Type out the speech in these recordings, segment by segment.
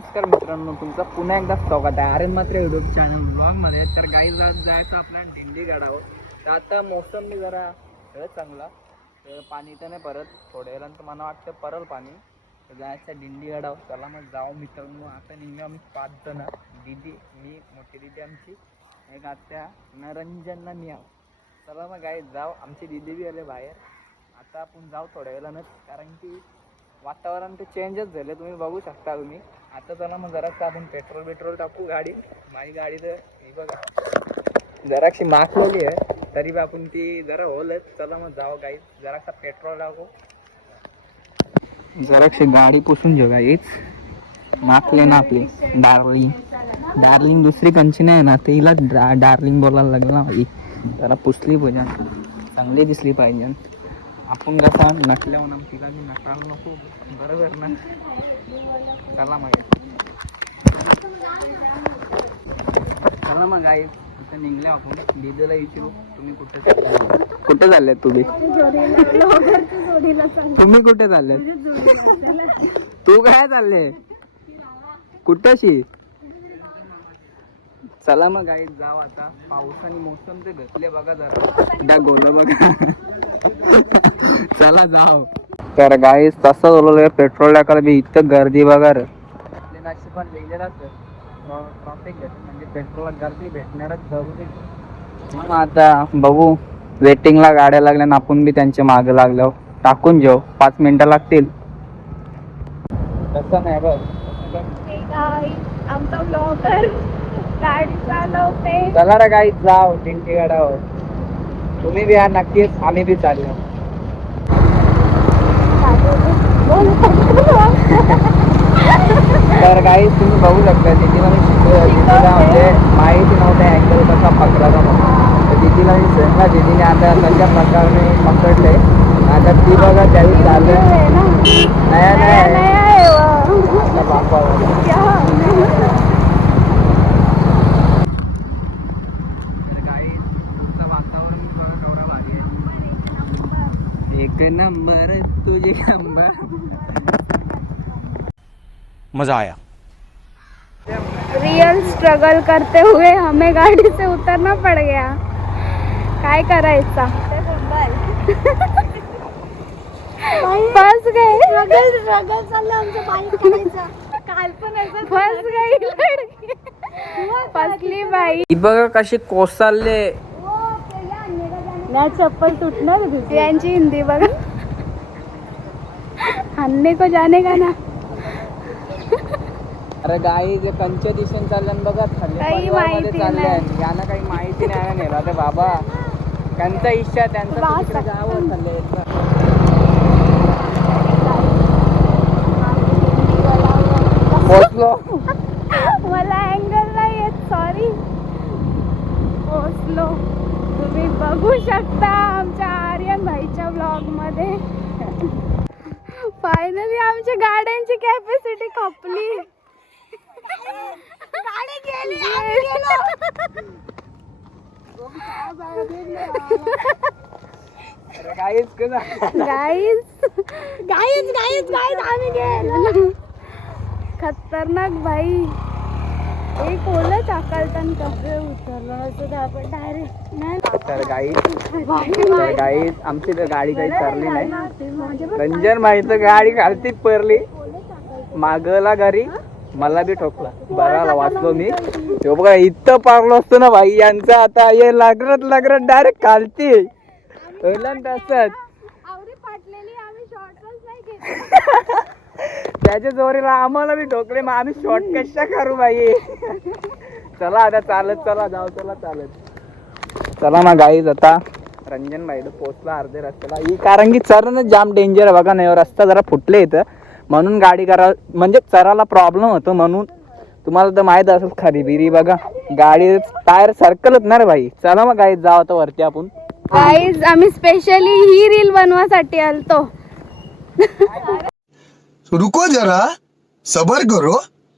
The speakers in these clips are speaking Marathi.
नमस्कार मित्रांनो, तुमचं पुन्हा एकदा स्वागत आहे आर्यन मात्रे यूट्यूब चॅनल ब्लॉगमध्ये. तर गाईज आज जायचं आपल्या दिंडी गडावर. तर आता मोसम बी जरा चांगला, तर पाणी तर नाही परत, थोड्या वेळानंतर मला वाटतं परल पाणी. तर जायचं दिंडी गडावर. चला मग जाऊ मित्रांनो. आता निघलो आम्ही 5 जण, दिदी, मी, मोठी दिदी आमची, एक आत्या, नरंजनला मी आहो. चला मग गाईज जाऊ. आमची दिदी बी आले बाहेर. आता आपण जाऊ थोड्या वेळानंच, कारण की वातावरण ते चेंजच झालं, तुम्ही बघू शकता तुम्ही. आता चला मग जरासं आपण पेट्रोल टाकू गाडी. माझी गाडी तर ही बघा जराशी माखलेली आहे, तरी बी आपण ती जरा होलच. चला मग जाऊ गाईच, जरासा पेट्रोल टाकू, जराशी गाडी पुसून घेऊ गाईच. माखले ना आपली डार्लिंग दुसरी कंची नाही ना, तर हिला डार्लिंग बोलायला लागलं ना भाई. जरा पुसली पाहिजे, चांगली दिसली पाहिजे. आपण कसा नटल्या म्हणून तिला मी नटायला नको, बरोबर ना. चला मग गाईस, आता निघले आपण. दिदीला विचारू, तुम्ही कुठे चालले तुम्ही? तुम्ही कुठे चालले? तू काय चालले कुठशी? चला मग गाईस जाऊ आता. पावसाने मोसम ते घसले बघा, जरा गोल बघा. चला जाऊ. तर गाईस तसं बोलवलं, पेट्रोल टाकायला बी इतकं गर्दी बघा रे. पण लिहिलेलाच ट्रॉफिक म्हणजे पेट्रोलला गर्दी भेटणारच जरुरी. मग आता बघू, वेटिंगला गाड्या लागल्या ना, आपण बी त्यांच्या मागे लागलो. टाकून घेऊ, 5 मिनिटं लागतील. तसं नाही बघ, आमचा ब्लॉगर गाडी चालवते. चला रे गाईस जाऊ दिंडी गडावर. तुम्ही बी या नक्कीच, आम्ही बी चाललो. तर गाईस तुम्ही बघू शकता, दिदीला म्हणजे माहिती नव्हतं अँगल कसा पकडायचा म्हणून. तर दिदीला मी सांगितलं, दिदीने आता तशा प्रकारे पकडले. आता ती बघा त्यावेळी चाललं नाही बापा. एक नंबर तुझे नंबर. मजा आया. रियल स्ट्रगल करते हुए हमें गाड़ी से उतरना पड़ गया. काय करायचा, फस गए. स्ट्रगल चाललं आमचं, बाईक काढायचं. काल पण असं फस गई लडकी, फसली बाई. बघा कशी कोसळले. चप्पल तुटणार यांची हिंदी बघा. हन्ने को जाने का ना. अरे गाई जे कंच्या दिशेने चालल्यान बघा, काही माहिती चालले. यांना काही माहिती नाही नेला ते बाबा. त्यांचा इच्छा, त्यांचं गावावर चालले. पोचलो. मला अँगल नाही येत, सॉरी. पोचलो. तुम्ही बघू शकता आमच्या आर्यन भाईच्या ब्लॉग मध्ये. फायनली आमच्या गाड्यांची कॅपॅसिटी खपली. गाडी गेली, आम्ही गेलो. गाईज आम्ही गेलो. खतरनाक भाई. एक ओलं चाकलतन कसे उतरलो असं आपण डायरेक्ट नाही. तर गाईज आमची तर गाडी काही चालली नाही. रंजन माहिती गाडी खालती पडली, मागला घरी, मला बी ठोकला. बराला वाचलो मी. तो बघा इथं पारलो असतो ना भाई, यांचं आता हे लागत डायरेक्ट खालती. तसंच त्याच्या जोरीला आम्हाला बी ठोकले. मग आम्ही शॉर्ट कशा करू बाई. चला आता चालत, चला जाऊ, चला चालत. चला ना गाईज, आता रंजन भाई पोचला अर्धे रस्त्याला. ही कारण की चरण जाम डेंजर आहे बघा ना, रस्ता जरा फुटले इथं, म्हणून गाडी करा म्हणजे चराला प्रॉब्लेम होतो. म्हणून तुम्हाला तर माहित असेल, खरी बिरी बघा गाडी टायर सर्कलच ना रे भाई. चला मग गाईज जाऊ आता वरती आपण. गाईज आम्ही स्पेशली ही रील बनवासाठी आलतो. रुको जरा, सबर करो.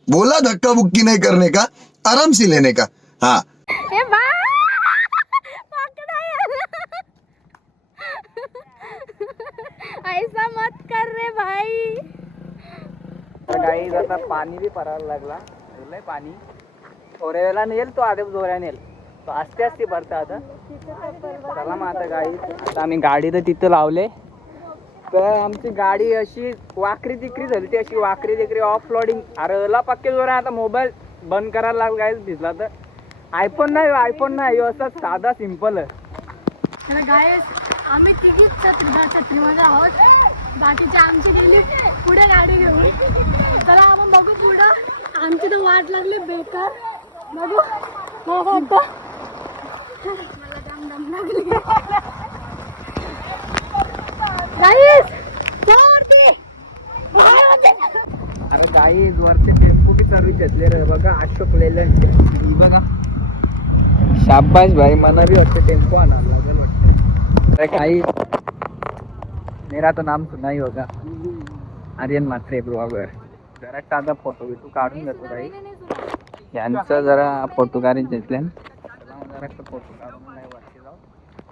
बोला धक्का बुक्की नहीं करने का, आराम से लेने का. हाँ ऐसा मत कर रे भाई. गाईज आता पाणी बी परायला लागला लय पाणी थोड्या वेळा नेल तो आधी जोऱ्या नेल तो आस्ते आस्ते भरता आता. चला मग आता गाई आता आम्ही गाडी तर तिथं लावले तर आमची गाडी अशी वाकरी तिकरी झाली ती अशी वाकरी तिकरी ऑफ लोडिंग. अरे ला पक्के जोऱ्या आता मोबाईल बंद करायला लागला गाईज भिजला तर. आयफोन नाही असा साधा सिम्पल आहे. गायस आम्ही तिघीच छत्रीमध्ये आहोत. बाकीचे आमची गेली पुढे गाडी घेऊन. चला आपण बघू पुढं. आमची तर वाट लागली बेकार. बघू मला वाटतं मला जाम दम लागली. गाईस अरे गाईज वरचे टेम्पो बी सर्विस घेतले रे बघा अशोक लेलंड बघा. शाबाश भाई मला भी होते टेम्पो आना लागेल वाटतं. अरे काही मेरा तो नाम सुना ही होगा आर्यन म्हात्रे ब्लॉगर. जरा साधा फोटो बिटो काढून घेतो काही यांचं जरा फोटो काढून घेतले जरा फोटो काढून नाही वरती जाऊ.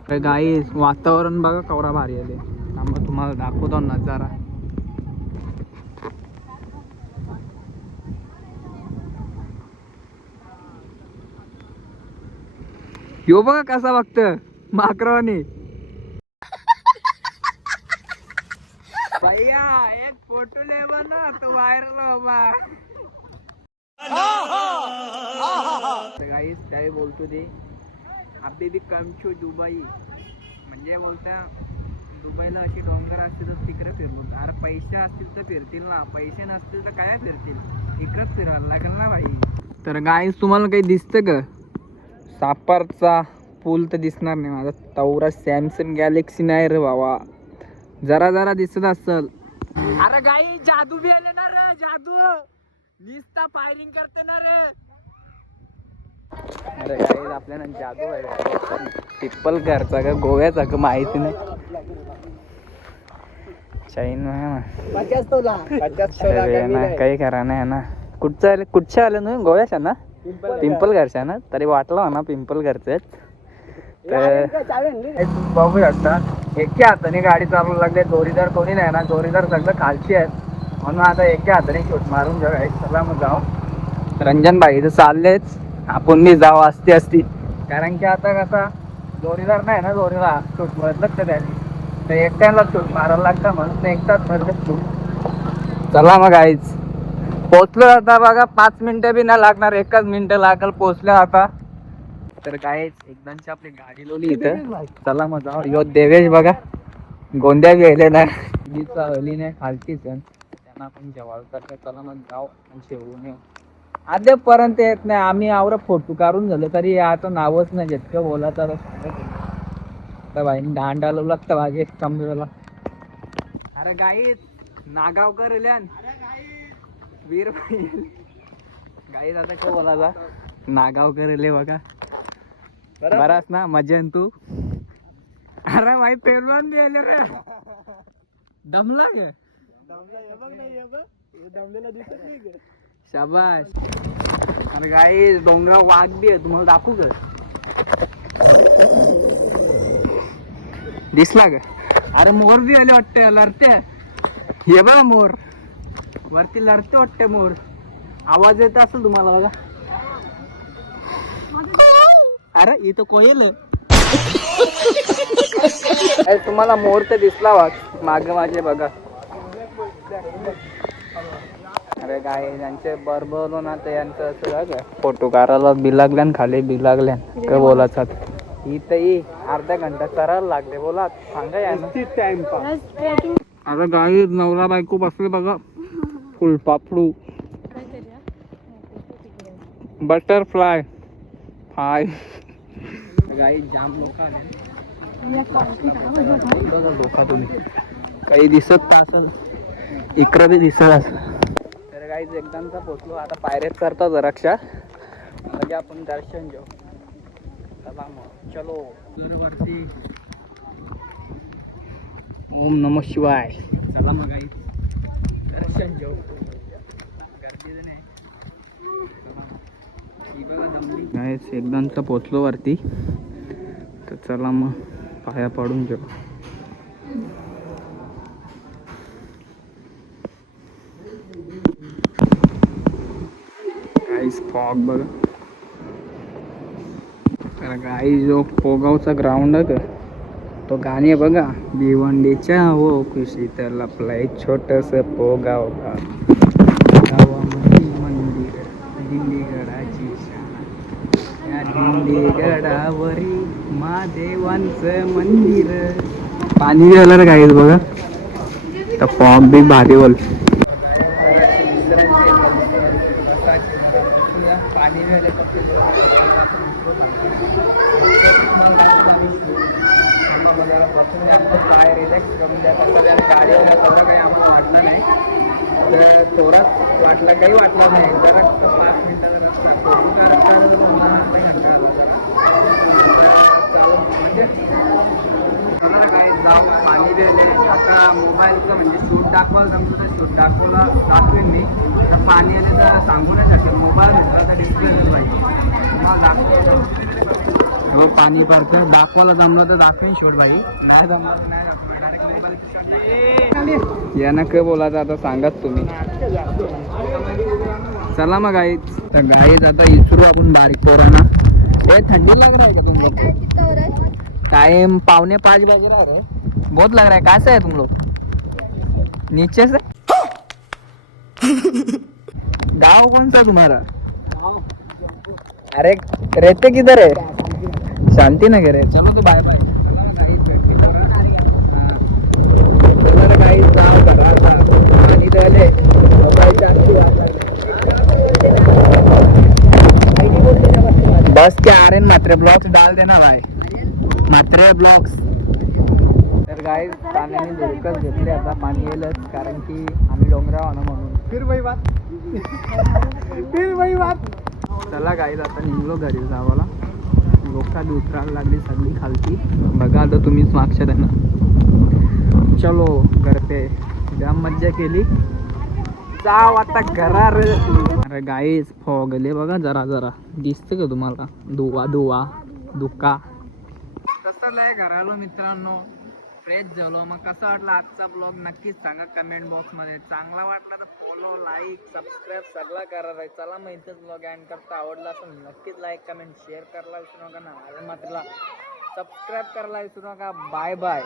अरे गाईज वातावरण बघा केवढा भारी आले. थांबा तुम्हाला दाखवतो नजारा. यो बघा कसा बघत माकरावानी. भैया एक फोटो ले ना तो व्हायरल बाबा. गाईस काय बोलतो ते अभी भी कम छो दुबई म्हणजे बोलता दुबईला अशी डोंगर असतील तर तिकडे फिरलो. अरे पैसे असतील तर फिरतील ना पैसे नसतील तर काय फिरतील इकडंच फिरायला लागेल ना भाई. तर गाईस तुम्हाला काही दिसतं का सापारचा पूल तर दिसणार नाही माझा तवरा सॅमसंग गॅलेक्सी नाही रे बाबा. जरा जरा दिसत असल. अरे गाई जादू बी आले ना रे जादू निस्ता फायरिंग करते ना रे. अरे गाई आपल्याला जादू आहे पिप्पल घरचा का गोव्याचा का माहिती नाही. चाईन ना काही करा नाही ना. कुठच्या आले ना गोव्याच्या ना पिंपल घरच्या ना तरी वाटलं ना पिंपल घरचेच. तर बघू शकता एके हाताने गाडी चालवू लागले. जोरीदार कोणी नाही ना जोरीदार सगळं खालची आहेत म्हणून आता एके हाताने शूट मारून जाऊ. चला मग जाऊ रंजन भाई तर चाललेच आपण बी जाऊ असती कारण की आता कसा जोरीदार नाही ना जोरीला शूट मारत लक्ष द्यायला तर एकट्याला शूट मारायला लागतं म्हणून एकटाच भरत शूट. चला मग आईच पोचलो आता बघा 5 मिनिटं बी नाही लागणार 1च मिनिटं लागल पोचलो आता. तर काय एकदाची आपली गाडी लोली इथं. चला मग जाऊ. यो देवेश बघा गोंद्या गेले ना हली नाही खालचीच त्यांना आपण जेवायला करतो. चला मग जाऊ जेवून येऊ. आद्यापर्यंत येत नाही आम्ही आवर फोटो काढून झालं तरी आता नावच नाही जितकं बोला तर भाई दांडा लावू लागतं भागे कमरेला. अरे गाईत नागावकर ल्यान वीर गाईत आता काय बोलायचा नागावकर ले बघा बराच ना मजा तू. अरे भाई पेलवान गेले रे दमला ग शाबाश. अरे गाई डोंगरा वाघ बी आहे तुम्हाला दाखवू ग दिसला ग. अरे मोर बी आले वाटते लढते हे बघा मोर वरती लढते वाटते मोर. आवाज येत असेल तुम्हाला बघा. अरे इथं कोयल तुम्हाला मोर तर दिसला वाघ मागे माझे बघा. अरे गाय यांचे बरबरलो ना तर यांचं असं फोटो काढायला बी लागल्यान खाली बी लागल्यान काय बोलायचं. इथंही अर्धा घंटा करायला लागले बोला सांगा यानं टाइम. आता गाई नवरा बायको बसले बघा फुलपापडू बटरफ्लाय हाय. गाई जाम लोक आले लोका तुम्ही काही दिसत असेल इकडं बी दिसत असेल. तर गाईज एकदाचा पोचलो आता पायऱ्यात करतो जराक्षा म्हणजे आपण दर्शन घेऊ. चला मग चलो वरती. ओम नमः शिवाय. चला मग गाईज दर्शन घेऊ गर्दी नाही. गाईज एकदाचा पोचलो वरती तर चला मग पाया पडून घेऊ. गाईस फॉग बघा. तर गाई जो पोगावचा ग्राउंड आहे तो गाणी बघा. भिवंडीच्या हो खुशी तर लपलाय छोटस पोगाव का, गावामध्ये मंदिर दिंडीगडाची शाळा, या दिंडीगडावरी महादेवांचं मंदिर. पाणी गेलं गाईच बघा. तर फॉग बी भारी बोल. पाणी काय रिलॅक्स करून द्या. गाडी तेवढं काही आम्हाला वाटलं नाही. तर थोडंच वाटलं, काही वाटलं नाही. जरा 5 मिनिटाचा रस्ता म्हणजे काय जाऊ पाणी दिले. आता मोबाईलचं म्हणजे शूट दाखवायला जमतो तर शूट दाखवेन मी. तर पाणी आले तर सांगू नाही शकत. मोबाईल भेटला तर डिस्प्ले नाही हो. पाणी पडतं दाखवायला जमलं तर दाखवेन शूट भाई. नाही जमलं नाही दाखवणार. डायरेक्ट मोबाईल यांना काय बोलायचं आता सांगाच तुम्ही. चला मग गाईच. तर गाईच आता इचरू आपण बारीक पोरांना. ए थंडी लग रहा है का तुम लोग को? टाइम 4:45 बज रहा है. बहुत लग रहा है. कैसे है तुम लोग? नीचे से. गाँव कौन सा तुम्हारा? अरे रहते किधर है? शांति नगर है. चलो तो बाय बाय. बस के आ रहे हैं. मात्रे ब्लॉग्स डाल देना भाई. मात्रे ब्लॉग्स. तर गाईज पाण्याने धुडकच घेतले. आता पाणी येईलच कारण की आम्ही डोंगरावर आलो म्हणून. फिर वही बात. चला गाईज आता निघलो घरी जावाला. लोका बी उतरायला लागली सगळी खालती. बघा आता तुम्हीच मागच्या त्यांना. चलो घर पे जाम मज्जा केली. जाव आता घरार. अरे गाईज फॉगले बघा जरा जरा. दिसते का तुम्हाला? धुका तसं लय घरालो मित्रांनो. फ्रेश झालो. मग कसा वाटला आजचा ब्लॉग नक्कीच सांगा कमेंट बॉक्समध्ये. चांगला वाटला तर फॉलो लाईक सबस्क्राईब सगळं करा. चला मग इथंच ब्लॉग एंड करता. आवडला तर नक्कीच लाईक कमेंट शेअर करायला विसरू नका ना. मात्र सबस्क्राईब करायला विसरू नका. Bye bye.